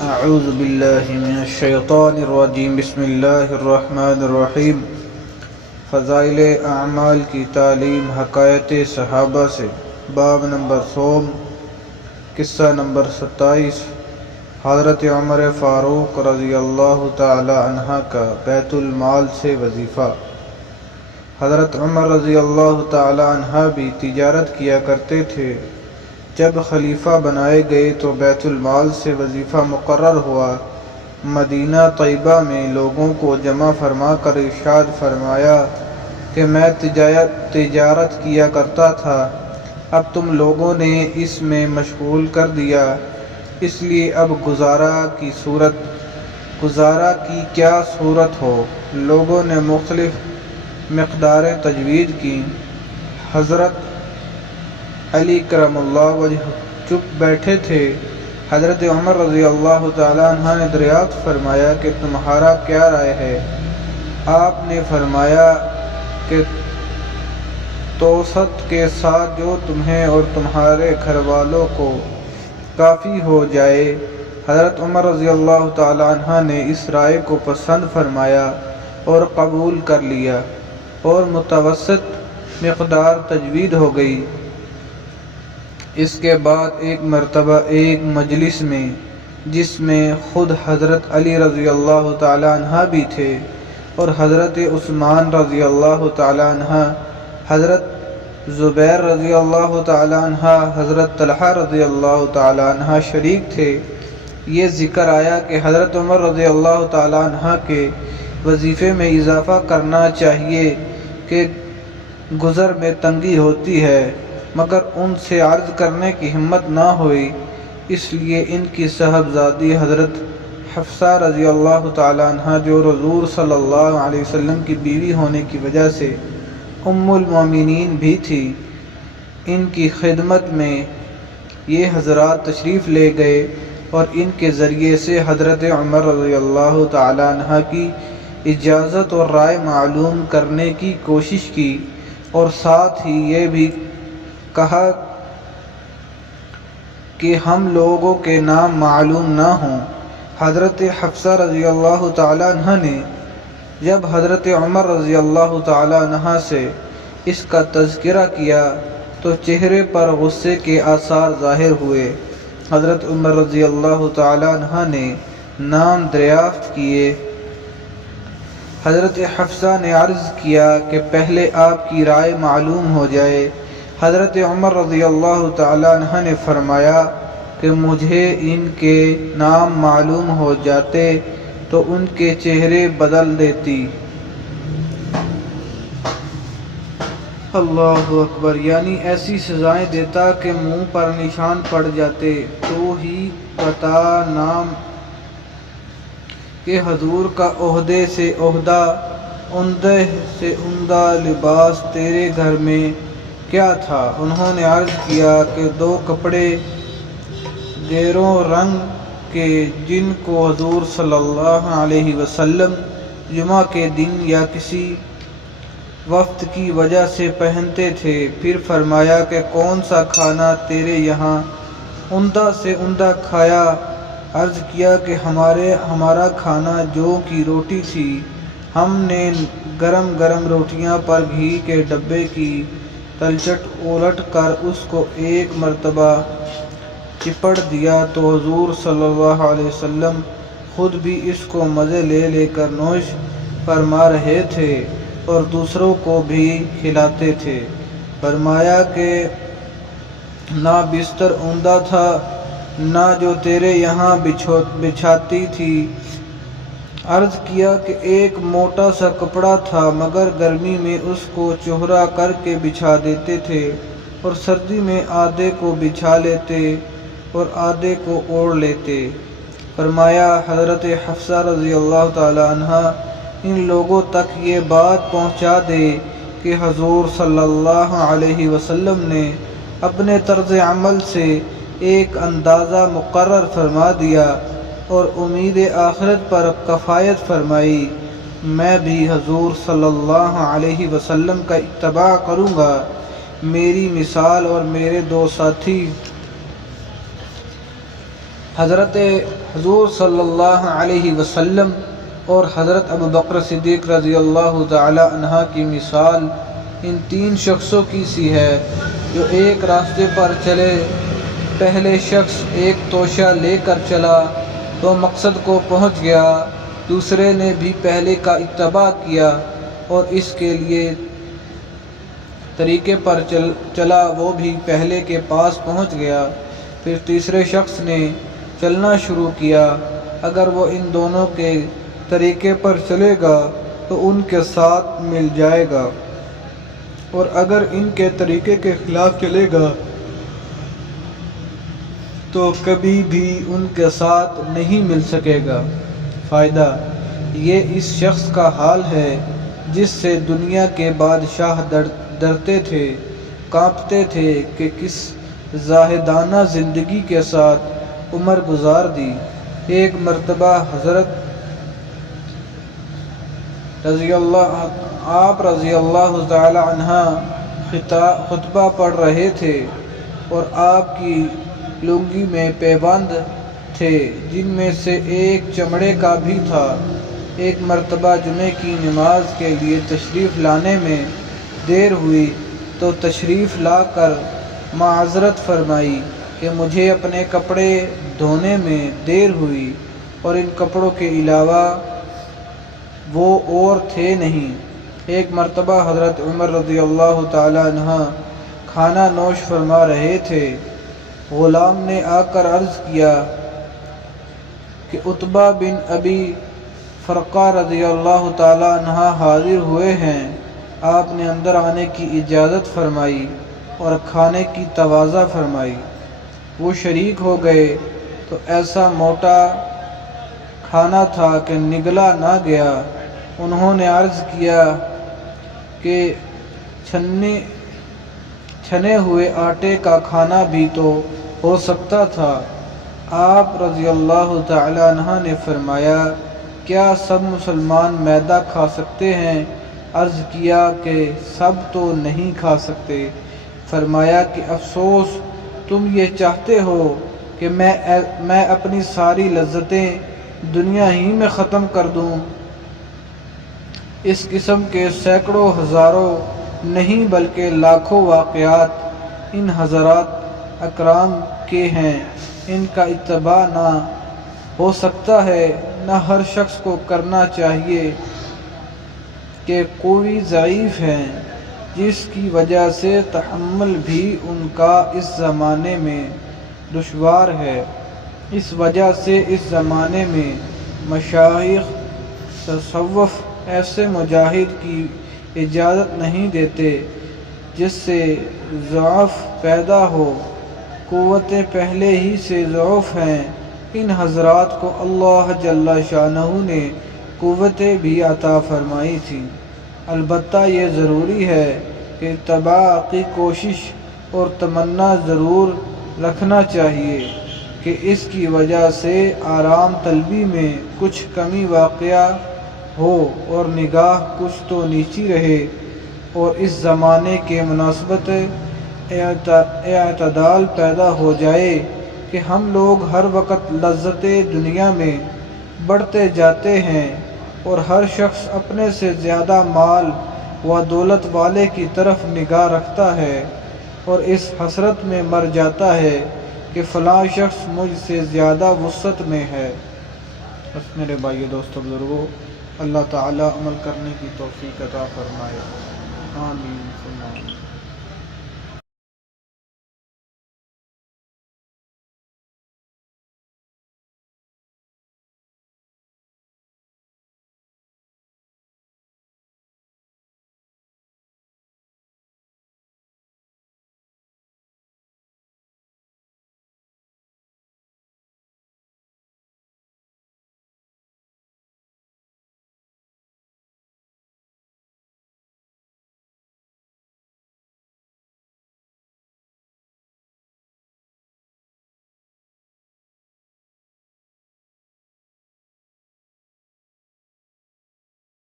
اعوذ باللہ من الشیطان الرجیم بسم اللہ الرحمن الرحیم۔ فضائل اعمال کی تعلیم حکایت صحابہ سے، باب نمبر 100، قصہ نمبر 27۔ حضرت عمر فاروق رضی اللہ تعالی عنہ کا بیت المال سے وظیفہ۔ حضرت عمر رضی اللہ تعالی عنہ بھی تجارت کیا کرتے تھے۔ جب خلیفہ بنائے گئے تو بیت المال سے وظیفہ مقرر ہوا۔ مدینہ طیبہ میں لوگوں کو جمع فرما کر ارشاد فرمایا کہ میں تجارت کیا کرتا تھا، اب تم لوگوں نے اس میں مشغول کر دیا، اس لیے اب گزارا کی کیا صورت ہو؟ لوگوں نے مختلف مقداریں تجویز کی۔ حضرت علی کرم اللہ وجہ چپ بیٹھے تھے۔ حضرت عمر رضی اللہ تعالی عنہ نے دریافت فرمایا کہ تمہارا کیا رائے ہے؟ آپ نے فرمایا کہ توسط کے ساتھ جو تمہیں اور تمہارے گھر والوں کو کافی ہو جائے۔ حضرت عمر رضی اللہ تعالی عنہ نے اس رائے کو پسند فرمایا اور قبول کر لیا، اور متوسط مقدار تجویز ہو گئی۔ اس کے بعد ایک مرتبہ ایک مجلس میں، جس میں خود حضرت علی رضی اللہ تعالی عنہ بھی تھے اور حضرت عثمان رضی اللہ تعالی عنہ، حضرت زبیر رضی اللہ تعالی عنہ، حضرت طلحہ رضی اللہ تعالی عنہ شریک تھے، یہ ذکر آیا کہ حضرت عمر رضی اللہ تعالی عنہ کے وظیفے میں اضافہ کرنا چاہیے کہ گزر میں تنگی ہوتی ہے، مگر ان سے عرض کرنے کی ہمت نہ ہوئی، اس لیے ان کی صاحبزادی حضرت حفصہ رضی اللہ تعالی عنہ، جو حضور صلی اللہ علیہ وسلم کی بیوی ہونے کی وجہ سے ام المومنین بھی تھی، ان کی خدمت میں یہ حضرات تشریف لے گئے اور ان کے ذریعے سے حضرت عمر رضی اللہ تعالی عنہ کی اجازت اور رائے معلوم کرنے کی کوشش کی، اور ساتھ ہی یہ بھی کہا کہ ہم لوگوں کے نام معلوم نہ ہوں۔ حضرت حفصہ رضی اللہ تعالی عنہ نے جب حضرت عمر رضی اللہ تعالی عنہ سے اس کا تذکرہ کیا تو چہرے پر غصے کے آثار ظاہر ہوئے۔ حضرت عمر رضی اللہ تعالی عنہ نے نام دریافت کیے۔ حضرت حفصہ نے عرض کیا کہ پہلے آپ کی رائے معلوم ہو جائے۔ حضرت عمر رضی اللہ تعالی عنہ نے فرمایا کہ مجھے ان کے نام معلوم ہو جاتے تو ان کے چہرے بدل دیتی۔ اللہ اکبر، یعنی ایسی سزائیں دیتا کہ منہ پر نشان پڑ جاتے۔ تو ہی بتا نام کہ حضور کا عہدے سے عہدہ، عمدہ سے عمدہ لباس تیرے گھر میں کیا تھا؟ انہوں نے عرض کیا کہ 2 کپڑے گیروں رنگ کے، جن کو حضور صلی اللہ علیہ وسلم جمعہ کے دن یا کسی وفد کی وجہ سے پہنتے تھے۔ پھر فرمایا کہ کون سا کھانا تیرے یہاں عمدہ سے عمدہ کھایا؟ عرض کیا کہ ہمارا کھانا جو کی روٹی تھی، ہم نے گرم گرم روٹیاں پر گھی کے ڈبے کی تلچھٹ الٹ کر اس کو ایک مرتبہ چپڑ دیا تو حضور صلی اللہ علیہ وسلم خود بھی اس کو مزے لے لے کر نوش فرما رہے تھے اور دوسروں کو بھی کھلاتے تھے۔ فرمایا کہ نہ بستر عمدہ تھا، نہ جو تیرے یہاں بچھاتی تھی۔ عرض کیا کہ ایک موٹا سا کپڑا تھا، مگر گرمی میں اس کو چوہرا کر کے بچھا دیتے تھے، اور سردی میں آدھے کو بچھا لیتے اور آدھے کو اوڑھ لیتے۔ فرمایا حضرت حفصہ رضی اللہ تعالی عنہ ان لوگوں تک یہ بات پہنچا دے کہ حضور صلی اللہ علیہ وسلم نے اپنے طرز عمل سے ایک اندازہ مقرر فرما دیا اور امید آخرت پر کفایت فرمائی۔ میں بھی حضور صلی اللہ علیہ وسلم کا اتباع کروں گا۔ میری مثال اور میرے 2 ساتھی حضرت حضور صلی اللہ علیہ وسلم اور حضرت ابو بکر صدیق رضی اللہ تعالی عنہ کی مثال ان تین شخصوں کی سی ہے جو ایک راستے پر چلے۔ پہلے شخص ایک توشہ لے کر چلا تو مقصد کو پہنچ گیا، دوسرے نے بھی پہلے کا اتباع کیا اور اس کے لیے طریقے پر چلا، وہ بھی پہلے کے پاس پہنچ گیا۔ پھر تیسرے شخص نے چلنا شروع کیا، اگر وہ ان دونوں کے طریقے پر چلے گا تو ان کے ساتھ مل جائے گا، اور اگر ان کے طریقے کے خلاف چلے گا تو کبھی بھی ان کے ساتھ نہیں مل سکے گا۔ فائدہ: یہ اس شخص کا حال ہے جس سے دنیا کے بادشاہ ڈرتے تھے، کانپتے تھے کہ کس زاہدانہ زندگی کے ساتھ عمر گزار دی۔ ایک مرتبہ حضرت آپ رضی اللہ تعالی عنہ خطبہ پڑھ رہے تھے اور آپ کی لنگی میں پیبند تھے جن میں سے ایک چمڑے کا بھی تھا۔ ایک مرتبہ جمعے کی نماز کے لیے تشریف لانے میں دیر ہوئی تو تشریف لا کر معذرت فرمائی کہ مجھے اپنے کپڑے دھونے میں دیر ہوئی اور ان کپڑوں کے علاوہ وہ اور تھے نہیں۔ ایک مرتبہ حضرت عمر رضی اللہ تعالی عنہ کھانا نوش فرما رہے تھے، غلام نے آ کر عرض کیا کہ عتبہ بن ابی فرقہ رضی اللہ تعالی عنہ حاضر ہوئے ہیں۔ آپ نے اندر آنے کی اجازت فرمائی اور کھانے کی تواضع فرمائی۔ وہ شریک ہو گئے تو ایسا موٹا کھانا تھا کہ نگلا نہ گیا۔ انہوں نے عرض کیا کہ چھنے ہوئے آٹے کا کھانا بھی تو ہو سکتا تھا۔ آپ رضی اللہ تعالی عنہ نے فرمایا، کیا سب مسلمان میدا کھا سکتے ہیں؟ عرض کیا کہ سب تو نہیں کھا سکتے۔ فرمایا کہ افسوس، تم یہ چاہتے ہو کہ میں اپنی ساری لذتیں دنیا ہی میں ختم کر دوں؟ اس قسم کے سینکڑوں ہزاروں نہیں بلکہ لاکھوں واقعات ان حضرات اکرام کے ہیں، ان کا اتباع نہ ہو سکتا ہے، نہ ہر شخص کو کرنا چاہیے کہ کوئی ضعیف ہیں جس کی وجہ سے تحمل بھی ان کا اس زمانے میں دشوار ہے۔ اس وجہ سے اس زمانے میں مشائخ تصوف ایسے مجاہد کی اجازت نہیں دیتے جس سے ضعف پیدا ہو، قوتیں پہلے ہی سے ضعف ہیں۔ ان حضرات کو اللہ جل شانہ نے قوتیں بھی عطا فرمائی تھیں، البتہ یہ ضروری ہے کہ اتباع کی کوشش اور تمنا ضرور رکھنا چاہیے کہ اس کی وجہ سے آرام طلبی میں کچھ کمی واقع ہو اور نگاہ کچھ تو نیچی رہے، اور اس زمانے کے مناسبت اعتدال پیدا ہو جائے کہ ہم لوگ ہر وقت لذت دنیا میں بڑھتے جاتے ہیں اور ہر شخص اپنے سے زیادہ مال و دولت والے کی طرف نگاہ رکھتا ہے اور اس حسرت میں مر جاتا ہے کہ فلاں شخص مجھ سے زیادہ وسعت میں ہے۔ بس میرے بھائی دوستو بزرگوں، اللہ تعالیٰ عمل کرنے کی توفیق عطا فرمائے، آمین۔